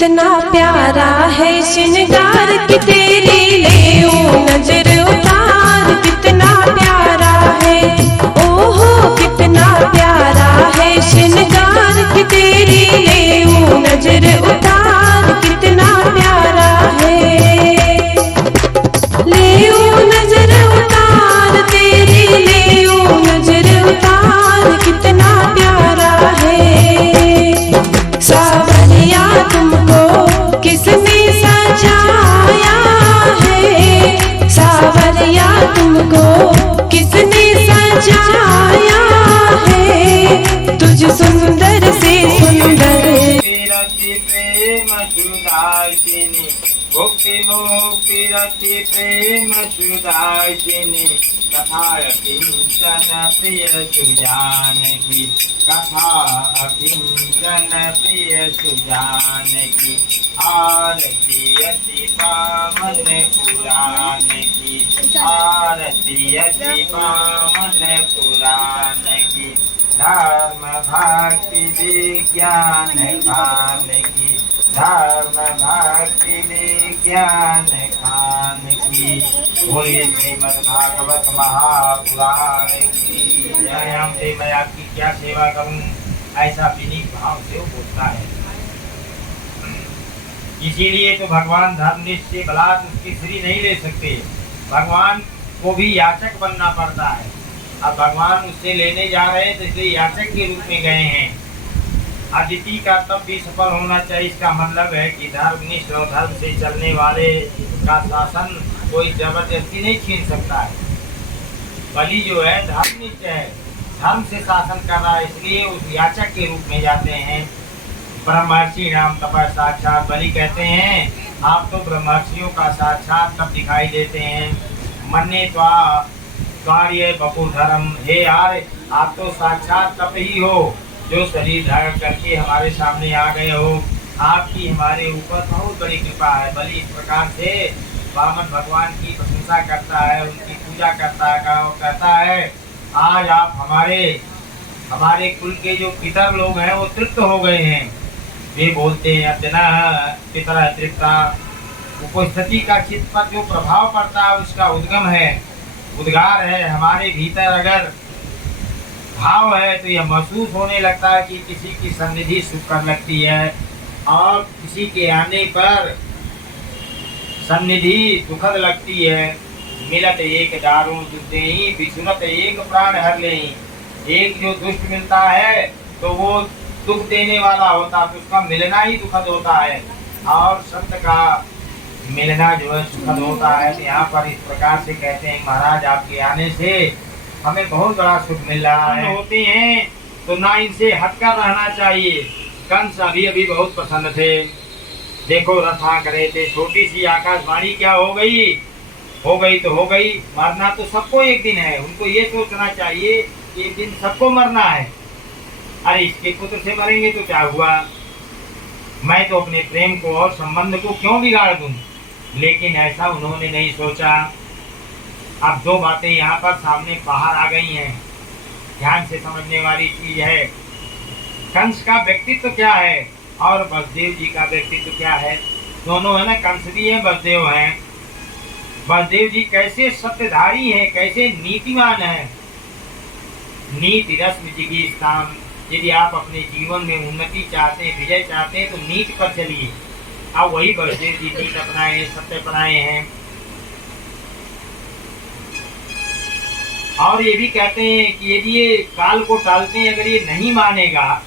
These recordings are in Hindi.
कितना प्यारा है श्रृंगार कि तेरी ले नजर उतार। कितना प्यारा है, ओहो कितना प्यारा है श्रृंगार कि तेरी ले नजर उतार। कितना प्यारा है, ले नजर उतार तेरी ले नजर उतार। कितना प्यारा है, सावरिया तुमको किसने सजाया है। सावरिया तुमको किसने सजाया है। तुझ सुंदर से सुंदर प्रेम सुदासिनी भक्ति मुक्ति रति प्रेम सुदासिनी। कथा किंचन प्रिय सुजानकी कथा किंचन प्रिय सुजानकी। आरती अति पावन पुराण की आरती अति पावन पुराण की। धर्म भक्ति विज्ञान खान की धर्म भक्ति विज्ञान खान की। बोलिए श्रीमद् भागवत महापुराण की जय। हमसे मैं आपकी क्या सेवा करूं, ऐसा विनीत भाव से बोलता है। इसीलिए तो भगवान धर्मनिष्ठ से बलात् उसकी श्री नहीं ले सकते, भगवान को भी याचक बनना पड़ता है। अब भगवान उससे लेने जा रहे हैं तो इसलिए याचक के रूप में गए हैं। अदिति का तब भी सफल होना चाहिए। इसका मतलब है कि धर्मनिष्ठ और धर्म से चलने वाले का शासन कोई जबरदस्ती नहीं छीन सकता है। बलि जो है धर्मनिष्ठ है, धर्म से शासन कर रहा है, इसलिए उस याचक के रूप में जाते हैं। ब्रह्मर्षि नाम तपः साक्षात बलि कहते हैं आप तो ब्रह्मर्षियों का साक्षात तब दिखाई देते हैं। मन्ने कार्य बपु धर्म, हे यार आप तो साक्षात तप ही हो जो शरीर धारण करके हमारे सामने आ गए हो। आपकी हमारे ऊपर बहुत बड़ी कृपा है। बलि इस प्रकार से वामन भगवान की प्रशंसा करता है, उनकी पूजा करता है और कहता है आज आप हमारे कुल के जो पितर लोग हैं वो तृप्त हो गए हैं। वे बोलते हैं अर्जना पितर तृप्ता। उपस्थिति का चित्त पर जो प्रभाव पड़ता है उसका उद्गम है, उद्गार है। हमारे भीतर अगर भाव है तो यह महसूस होने लगता है कि किसी की सन्निधि सुखकर लगती है और किसी के आने पर सन्निधि दुखद लगती है। मिलत एक दारू दुर्देही विसुरत एक प्राण हर लेही। एक जो दुष्ट मिलता है तो वो दुख देने वाला होता है, तो उसका मिलना ही दुखद होता है और सत्य का मिलना जो है सुखद होता है। तो यहाँ पर इस प्रकार से कहते हैं महाराज आपके आने से हमें बहुत बड़ा सुख मिल रहा है। होते हैं तो ना इनसे हटकर रहना चाहिए। कंस अभी बहुत प्रसन्न थे। देखो रथा करे थे, छोटी सी आकाशवाणी क्या हो गई तो हो गई। मरना तो सबको एक दिन है। उनको ये सोचना चाहिए कि एक दिन सबको मरना है। अरे इसके पुत्र से मरेंगे तो क्या हुआ, मैं तो अपने प्रेम को और संबंध को क्यों बिगाड़ दूं। लेकिन ऐसा उन्होंने नहीं सोचा। अब दो बातें यहाँ पर सामने बाहर आ गई हैं, ध्यान से समझने वाली चीज है। कंस का व्यक्तित्व क्या है और वसुदेव जी का व्यक्तित्व क्या है। दोनों है ना, कंस भी है वसुदेव हैं। वसुदेव जी कैसे सत्यधारी हैं, कैसे नीतिवान हैं। नीति रस्म जिगीषताम। यदि आप अपने जीवन में उन्नति चाहते हैं, विजय चाहते हैं तो नीति पर चलिए। अब वही वसुदेव जी नीति अपनाए, सत्य अपनाए हैं। और ये भी कहते हैं कि यदि ये काल को टालते हैं, अगर ये नहीं मानेगा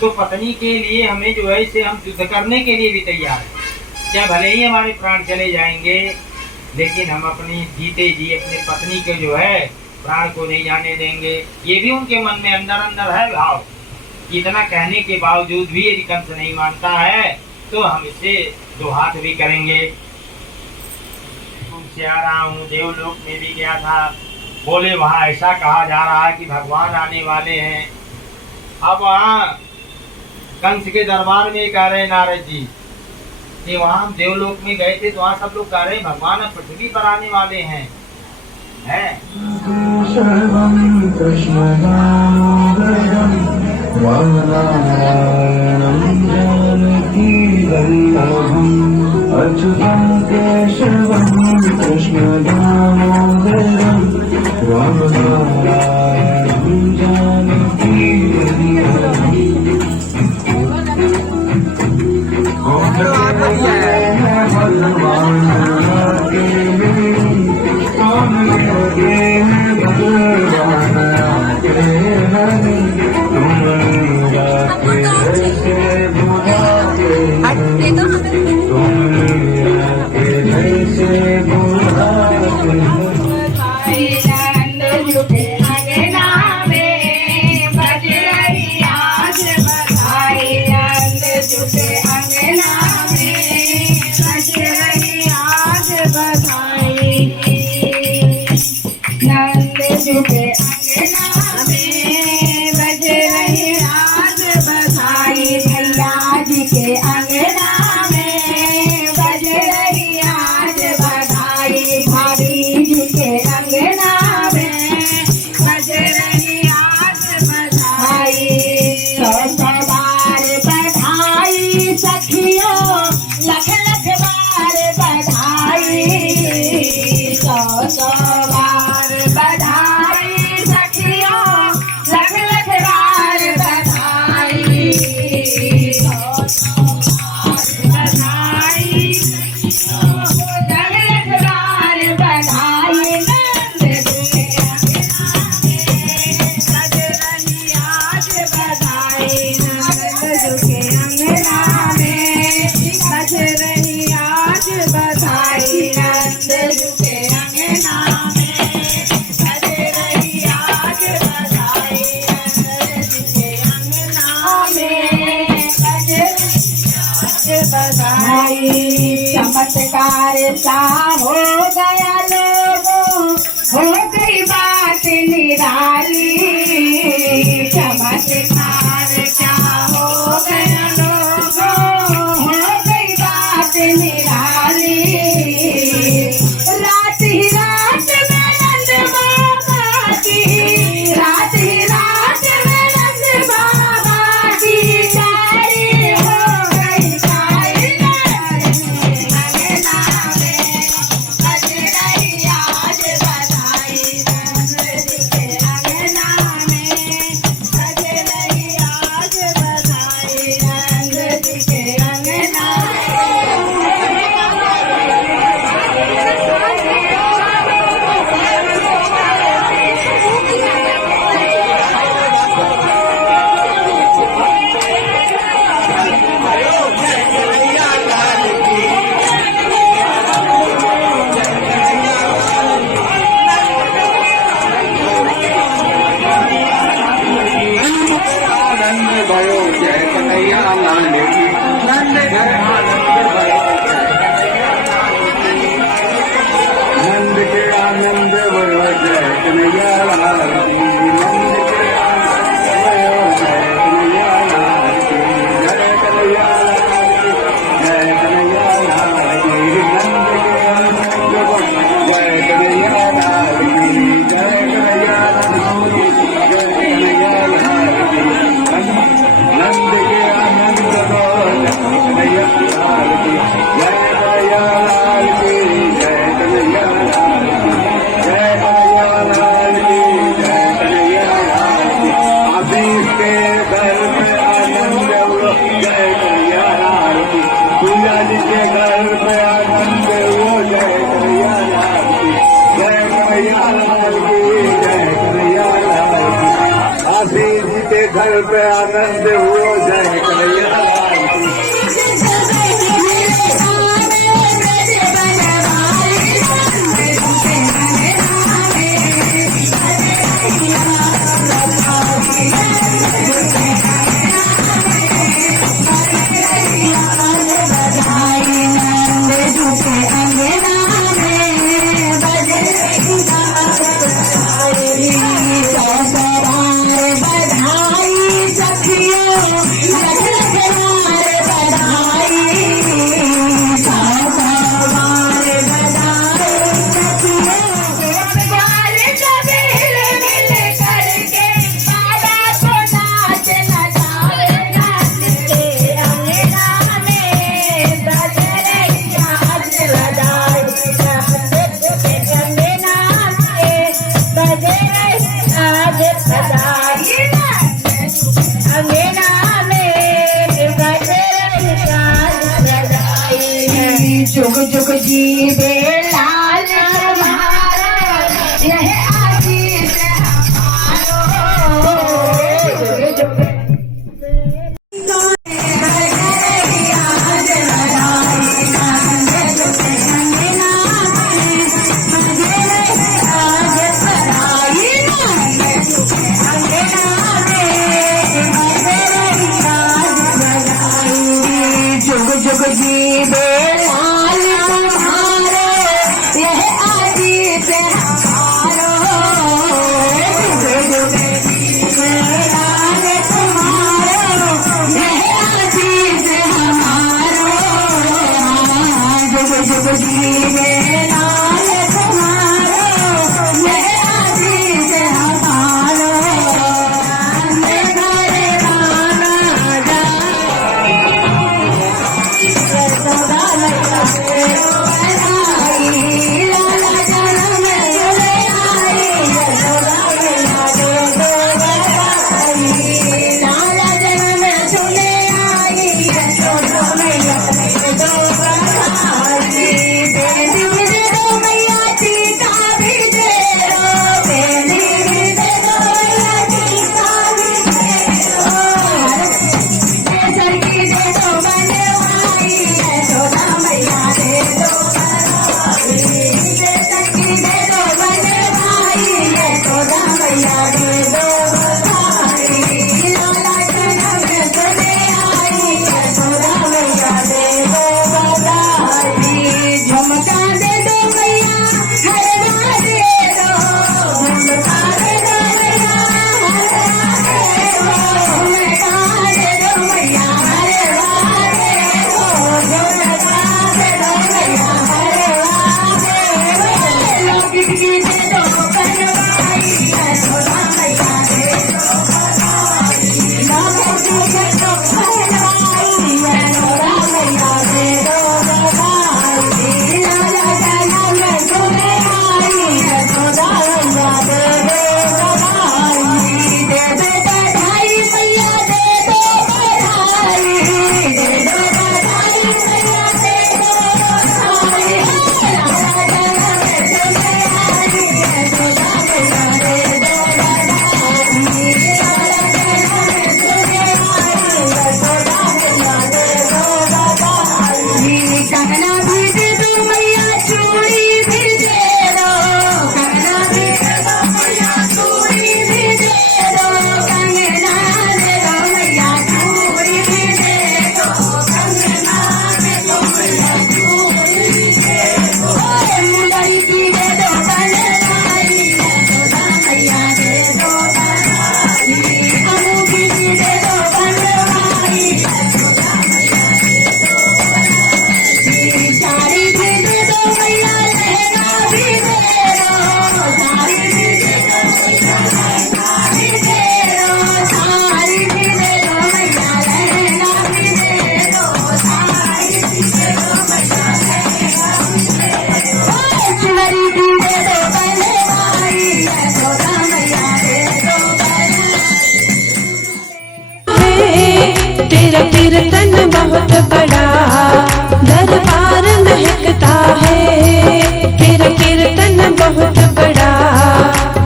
तो पत्नी के लिए हमें जो है इसे हम युद्ध करने के लिए भी तैयार हैं। चाहे भले ही हमारे प्राण चले जाएंगे लेकिन हम अपनी जीते जी अपनी पत्नी के जो है प्राण को नहीं जाने देंगे। ये भी उनके मन में अंदर अंदर है भाव। इतना कहने के बावजूद भी यदि कंस नहीं मानता है तो हम इसे दो हाथ भी करेंगे। तुमसे आ रहा हूँ, देवलोक में भी गया था। बोले वहाँ ऐसा कहा जा रहा है कि भगवान आने वाले हैं। अब वहाँ कंस के दरबार में कह रहे नारद जी कि वहाँ हम देवलोक में गए थे तो वहाँ सब लोग कह रहे हैं भगवान अब पृथ्वी पर आने वाले हैं। है जानकी वल्लभम् अच्युतं केशवं कृष्ण दामोदरं राम नारायणं जानकी वल्लभम् भगवान आगे कौन लगे भगवान आगे तुम राखे जैसे बुलाते तुम राखे जैसे बुलाते नंद जुटे अंगना में बज रही राज बधाई भैया जी के अंगना में बज रही आज बधाई भाभी जी के अंगना में बज रही आज बधाई सौ बार बधाई सखियों लख लख बार बधाई सौ बार बधाई सखियों लख लख बार बधाई बधाई लख लख बार बधाई नंद के अंगना में बज रही आज बधाई नंद के अंगना में बज रही आज बधाई नंद के अंगना में बज रही आज बधाई चमत्कार सा हो गया लोगों हो गई बात निराली चमत्कार क्या हो गया लोगों हो गई बात निराली रात ही रात में नंद बाबा की रात ही रात में नंद बाबा की सारी हो गई सारी अंगना में बज रही आज बधाई नंद के अंगना में बज रही आज बधाई नंद के अंगना आनंद भयो जय कन्हैया लाल की नंद घर आनंद भयो नंद के आनंद भयो जय कन्हैया लाल की नंद के आनंद भयो जय कन्हैया लाल की जय कन्हैया लाल की जय कन्हैया लाल की नंद के आनंद भयो जय कन्हैया लाल की जय कन्हैया लाल की जय कन्हैया लाल की नंद के आनंद कन्हैया लाल की जय कन्हैया लाल की जय कन्हैया लाल की जय कन्हैया लाल की जय कन्हैया लाल की आशीष के घर में आनंद हुआ जय कन्हैया लाल की पूजा जी के घर में आनंद हुआ जय कन्हैया लाल की जय कन्हैया लाल की जय कन्हैया लाल की आशीष जी के घर पे आनंद हुआ जय कन्हैया लाल की बधाई सखियों जुग जुग जीवे लाल तुम्हारा यह आशीष हमारो जुग जुग जुग जीवे लाल तुम्हारो यह आशीष हमारो जुग जुग जीवे लाल तुम्हारो यह आशीष हमारो जुग जुग जीवे लाल तुम्हारो यह आशीष हमारो घरे राना तेरा कीर्तन बहुत बड़ा दरबार महकता है। तेरा कीर्तन बहुत बड़ा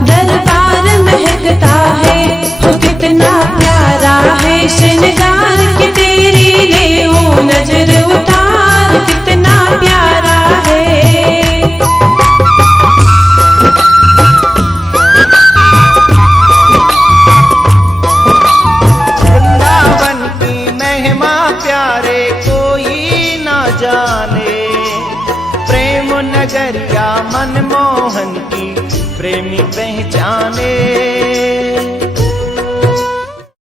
दरबार महकता है। हो कितना प्यारा है श्रृंगार के तेरी ले ओ नजर उतार कितना प्यारा है। जाने प्रेम नगरिया मनमोहन की प्रेमी पहचाने।